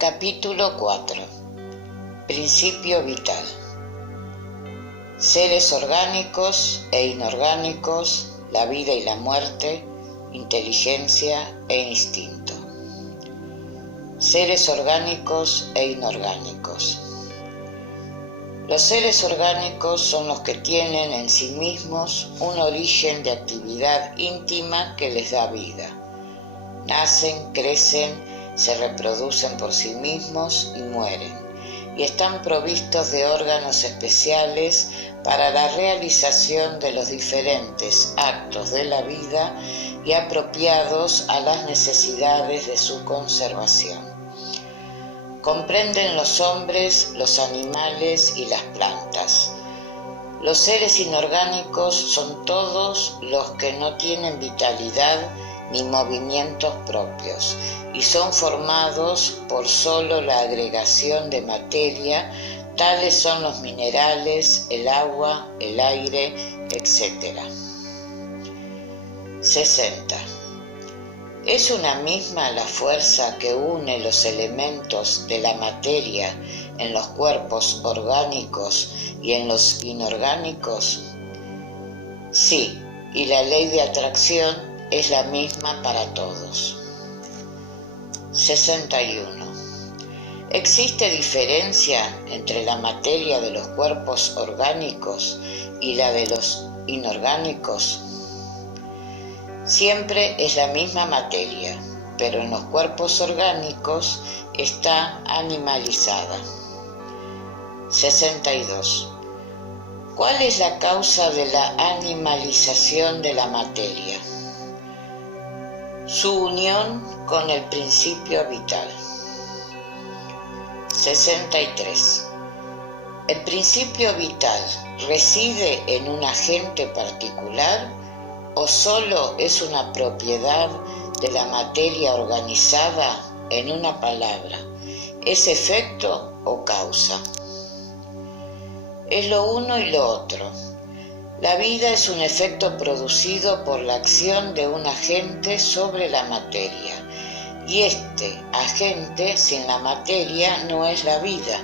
Capítulo 4. Principio vital. Seres orgánicos e inorgánicos, la vida y la muerte, inteligencia e instinto. Seres orgánicos e inorgánicos. Los seres orgánicos son los que tienen en sí mismos un origen de actividad íntima que les da vida. Nacen, crecen, se reproducen por sí mismos y mueren, y están provistos de órganos especiales para la realización de los diferentes actos de la vida y apropiados a las necesidades de su conservación. Comprenden los hombres, los animales y las plantas. Los seres inorgánicos son todos los que no tienen vitalidad ni movimientos propios y son formados por solo la agregación de materia, tales son los minerales, el agua, el aire, etc. 60. ¿Es una misma la fuerza que une los elementos de la materia en los cuerpos orgánicos y en los inorgánicos? Sí, y la ley de atracción es la misma para todos. 61. ¿Existe diferencia entre la materia de los cuerpos orgánicos y la de los inorgánicos? Siempre es la misma materia, pero en los cuerpos orgánicos está animalizada. 62. ¿Cuál es la causa de la animalización de la materia? Su unión con el principio vital. 63. ¿El principio vital reside en un agente particular o solo es una propiedad de la materia organizada? En una palabra, ¿es efecto o causa? Es lo uno y lo otro. La vida es un efecto producido por la acción de un agente sobre la materia, y este agente sin la materia no es la vida,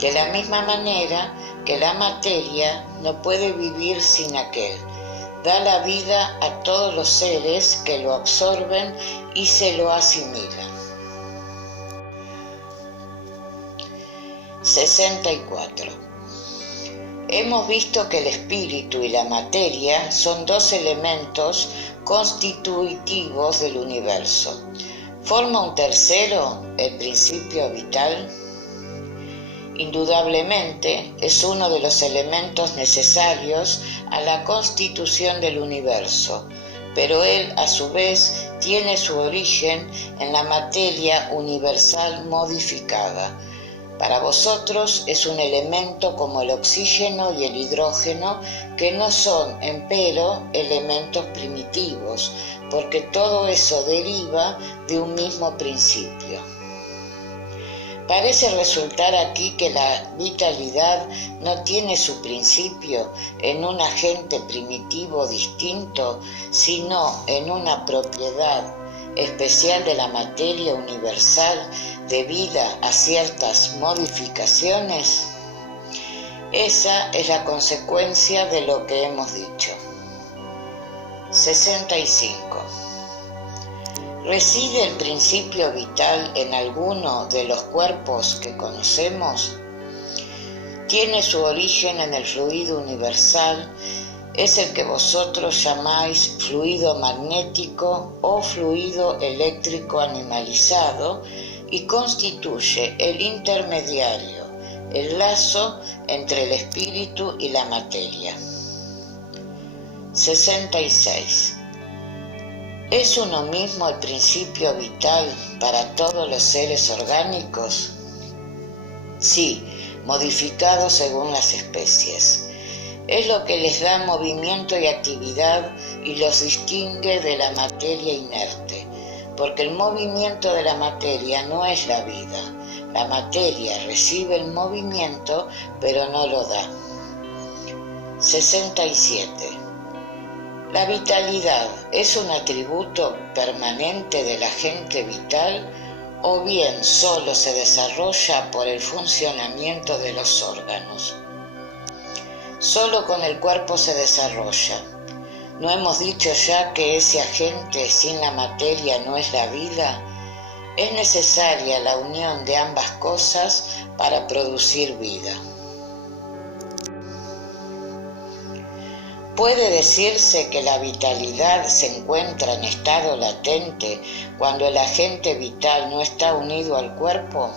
de la misma manera que la materia no puede vivir sin aquel. Da la vida a todos los seres que lo absorben y se lo asimilan. 64. Hemos visto que el espíritu y la materia son dos elementos constitutivos del universo. ¿Forma un tercero el principio vital? Indudablemente es uno de los elementos necesarios a la constitución del universo, pero él a su vez tiene su origen en la materia universal modificada. Para vosotros es un elemento como el oxígeno y el hidrógeno, que no son, empero, elementos primitivos, porque todo eso deriva de un mismo principio. Parece resultar aquí que la vitalidad no tiene su principio en un agente primitivo distinto, sino en una propiedad especial de la materia universal debida a ciertas modificaciones. Esa es la consecuencia de lo que hemos dicho. 65. ¿Reside el principio vital en alguno de los cuerpos que conocemos? ¿Tiene su origen en el fluido universal? ¿Es el que vosotros llamáis fluido magnético o fluido eléctrico animalizado y constituye el intermediario, el lazo entre el espíritu y la materia? 66. ¿Es uno mismo el principio vital para todos los seres orgánicos? Sí, modificado según las especies. Es lo que les da movimiento y actividad y los distingue de la materia inerte, porque el movimiento de la materia no es la vida. La materia recibe el movimiento, pero no lo da. 67. ¿La vitalidad es un atributo permanente del agente vital o bien solo se desarrolla por el funcionamiento de los órganos. Solo con el cuerpo se desarrolla. ¿No hemos dicho ya que ese agente sin la materia no es la vida? Es necesaria la unión de ambas cosas para producir vida. ¿Puede decirse que la vitalidad se encuentra en estado latente cuando el agente vital no está unido al cuerpo?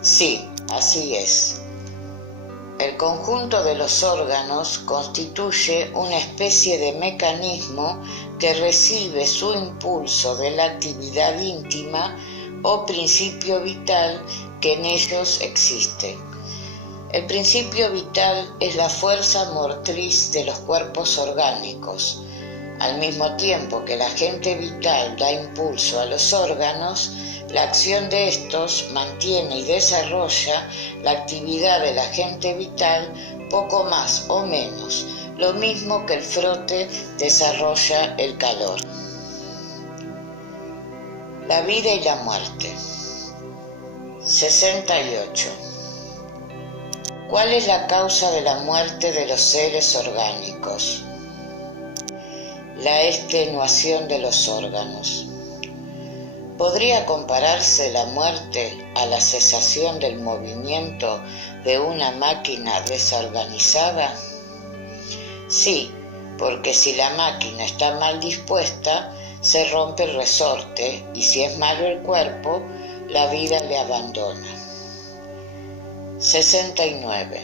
Sí, así es. El conjunto de los órganos constituye una especie de mecanismo que recibe su impulso de la actividad íntima o principio vital que en ellos existe. El principio vital es la fuerza motriz de los cuerpos orgánicos. Al mismo tiempo que el agente vital da impulso a los órganos, la acción de estos mantiene y desarrolla la actividad del agente vital poco más o menos, lo mismo que el frote desarrolla el calor. La vida y la muerte. 68. ¿Cuál es la causa de la muerte de los seres orgánicos? La extenuación de los órganos. ¿Podría compararse la muerte a la cesación del movimiento de una máquina desorganizada? Sí, porque si la máquina está mal dispuesta, se rompe el resorte y si es malo el cuerpo, la vida le abandona. 69.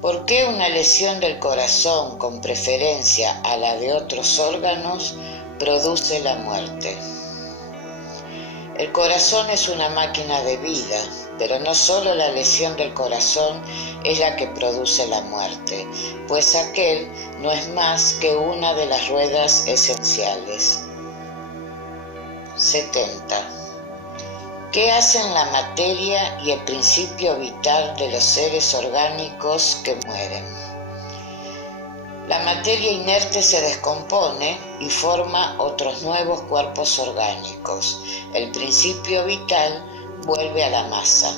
¿Por qué una lesión del corazón con preferencia a la de otros órganos produce la muerte? El corazón es una máquina de vida, pero no solo la lesión del corazón es la que produce la muerte, pues aquel no es más que una de las ruedas esenciales. 70. ¿Qué hacen la materia y el principio vital de los seres orgánicos que mueren? La materia inerte se descompone y forma otros nuevos cuerpos orgánicos. El principio vital vuelve a la masa.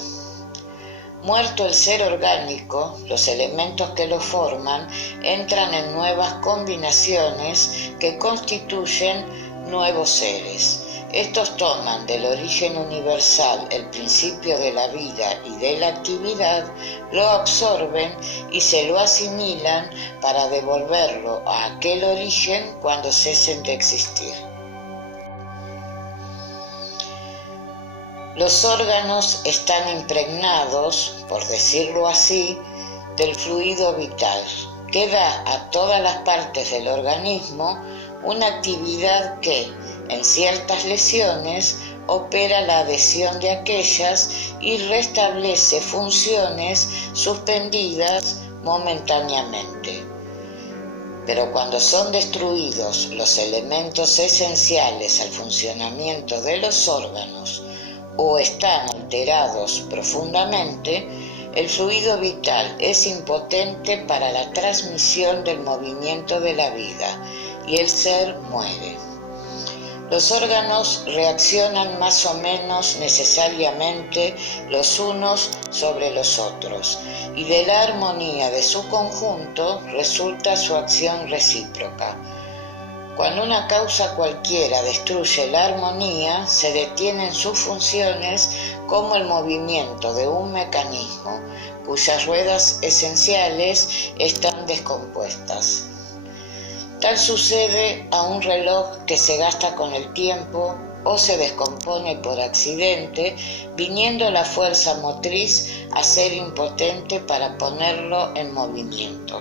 Muerto el ser orgánico, los elementos que lo forman entran en nuevas combinaciones que constituyen nuevos seres. Estos toman del origen universal el principio de la vida y de la actividad, lo absorben y se lo asimilan para devolverlo a aquel origen cuando cesen de existir. Los órganos están impregnados, por decirlo así, del fluido vital, que da a todas las partes del organismo una actividad que, en ciertas lesiones, opera la adhesión de aquellas y restablece funciones suspendidas momentáneamente. Pero cuando son destruidos los elementos esenciales al funcionamiento de los órganos o están alterados profundamente, el fluido vital es impotente para la transmisión del movimiento de la vida y el ser muere. Los órganos reaccionan más o menos necesariamente los unos sobre los otros, y de la armonía de su conjunto resulta su acción recíproca. Cuando una causa cualquiera destruye la armonía, se detienen sus funciones como el movimiento de un mecanismo cuyas ruedas esenciales están descompuestas. Tal sucede a un reloj que se gasta con el tiempo o se descompone por accidente, viniendo la fuerza motriz a ser impotente para ponerlo en movimiento.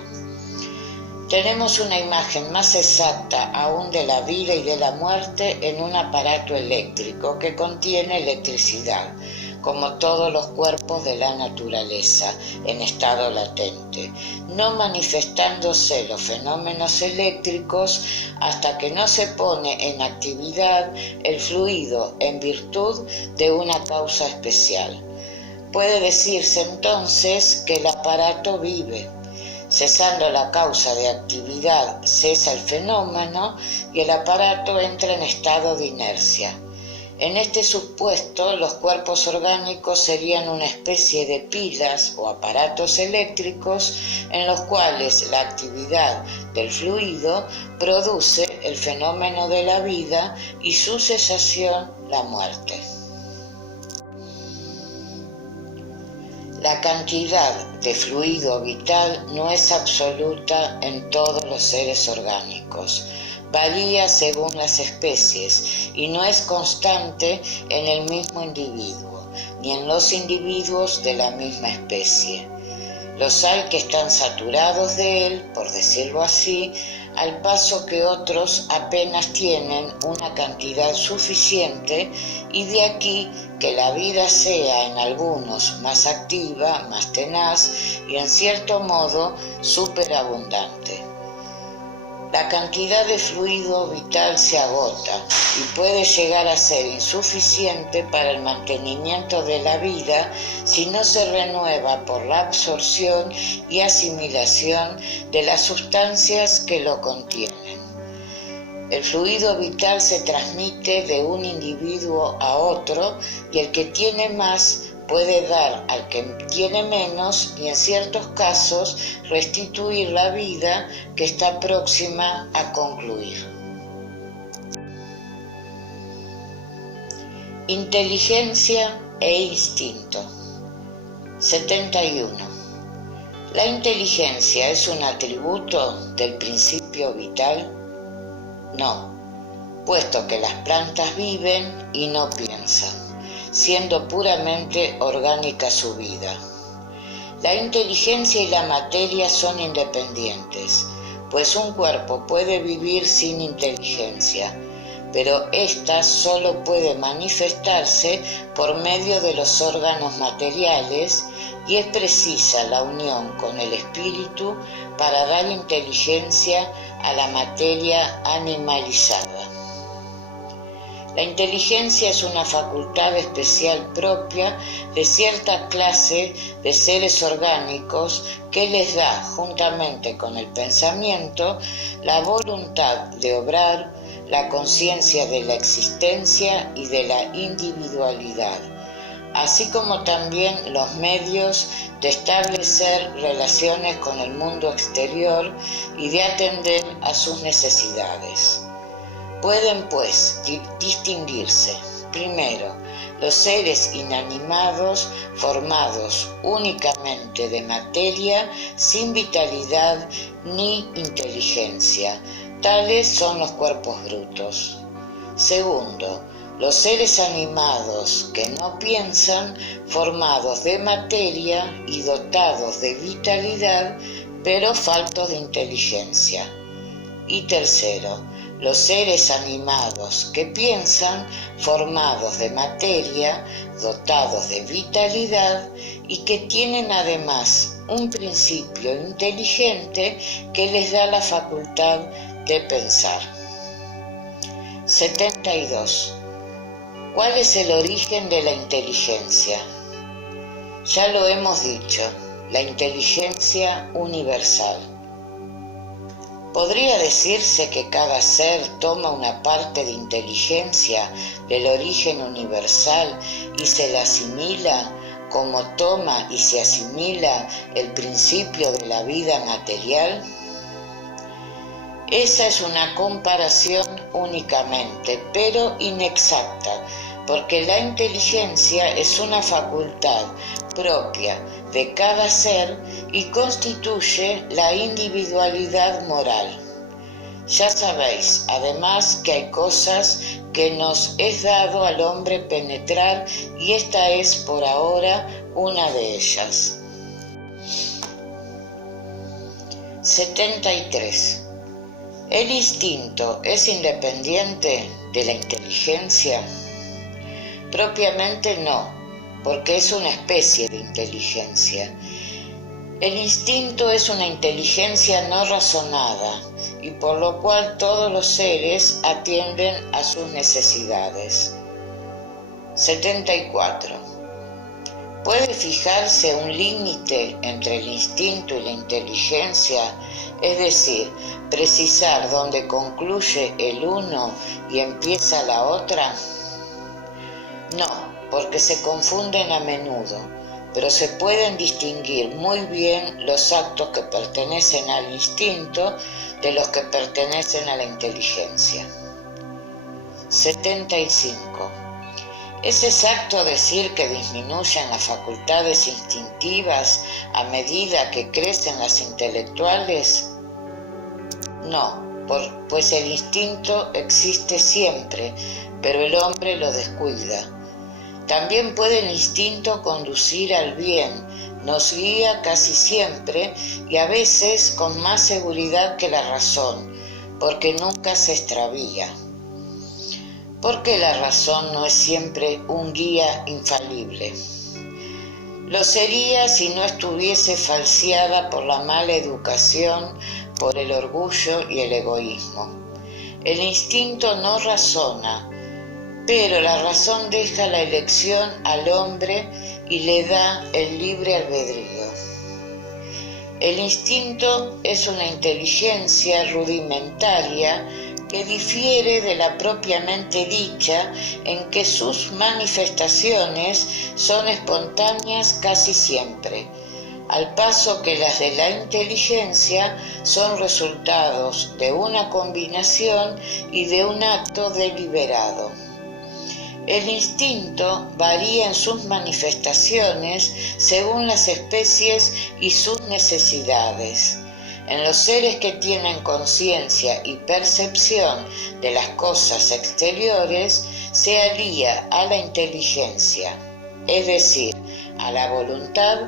Tenemos una imagen más exacta aún de la vida y de la muerte en un aparato eléctrico que contiene electricidad, como todos los cuerpos de la naturaleza, en estado latente, no manifestándose los fenómenos eléctricos hasta que no se pone en actividad el fluido en virtud de una causa especial. Puede decirse entonces que el aparato vive. Cesando la causa de actividad, cesa el fenómeno y el aparato entra en estado de inercia. En este supuesto, los cuerpos orgánicos serían una especie de pilas o aparatos eléctricos en los cuales la actividad del fluido produce el fenómeno de la vida y su cesación, la muerte. La cantidad de fluido vital no es absoluta en todos los seres orgánicos. Varía según las especies y no es constante en el mismo individuo, ni en los individuos de la misma especie. Los hay que están saturados de él, por decirlo así, al paso que otros apenas tienen una cantidad suficiente, y de aquí que la vida sea en algunos más activa, más tenaz y en cierto modo superabundante. La cantidad de fluido vital se agota y puede llegar a ser insuficiente para el mantenimiento de la vida si no se renueva por la absorción y asimilación de las sustancias que lo contienen. El fluido vital se transmite de un individuo a otro y el que tiene más puede dar al que tiene menos y en ciertos casos restituir la vida que está próxima a concluir. Inteligencia e instinto. 71. ¿La inteligencia es un atributo del principio vital? No, puesto que las plantas viven y no piensan, siendo puramente orgánica su vida. La inteligencia y la materia son independientes, pues un cuerpo puede vivir sin inteligencia, pero ésta solo puede manifestarse por medio de los órganos materiales y es precisa la unión con el espíritu para dar inteligencia a la materia animalizada. La inteligencia es una facultad especial propia de cierta clase de seres orgánicos que les da, juntamente con el pensamiento, la voluntad de obrar, la conciencia de la existencia y de la individualidad, así como también los medios de establecer relaciones con el mundo exterior y de atender a sus necesidades. Pueden, pues, distinguirse, primero, los seres inanimados formados únicamente de materia, sin vitalidad ni inteligencia. Tales son los cuerpos brutos. Segundo, los seres animados que no piensan, formados de materia y dotados de vitalidad, pero faltos de inteligencia. Y tercero, los seres animados que piensan, formados de materia, dotados de vitalidad y que tienen además un principio inteligente que les da la facultad de pensar. 72. ¿Cuál es el origen de la inteligencia? Ya lo hemos dicho, la inteligencia universal. ¿Podría decirse que cada ser toma una parte de inteligencia del origen universal y se la asimila como toma y se asimila el principio de la vida material? Esa es una comparación únicamente, pero inexacta, porque la inteligencia es una facultad propia de cada ser y constituye la individualidad moral. Ya sabéis, además, que hay cosas que nos es dado al hombre penetrar y esta es por ahora una de ellas. 73. ¿El instinto es independiente de la inteligencia? Propiamente no, porque es una especie de inteligencia. El instinto es una inteligencia no razonada y por lo cual todos los seres atienden a sus necesidades. 74. ¿Puede fijarse un límite entre el instinto y la inteligencia, es decir, precisar dónde concluye el uno y empieza la otra? No, porque se confunden a menudo, pero se pueden distinguir muy bien los actos que pertenecen al instinto de los que pertenecen a la inteligencia. 75. ¿Es exacto decir que disminuyen las facultades instintivas a medida que crecen las intelectuales? No, pues el instinto existe siempre, pero el hombre lo descuida. También puede el instinto conducir al bien, nos guía casi siempre y a veces con más seguridad que la razón, porque nunca se extravía. Porque la razón no es siempre un guía infalible. Lo sería si no estuviese falseada por la mala educación, por el orgullo y el egoísmo. El instinto no razona, pero la razón deja la elección al hombre y le da el libre albedrío. El instinto es una inteligencia rudimentaria que difiere de la propiamente dicha en que sus manifestaciones son espontáneas casi siempre, al paso que las de la inteligencia son resultados de una combinación y de un acto deliberado. El instinto varía en sus manifestaciones según las especies y sus necesidades. En los seres que tienen conciencia y percepción de las cosas exteriores, se alía a la inteligencia, es decir, a la voluntad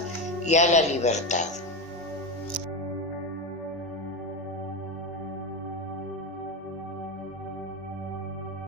y a la libertad.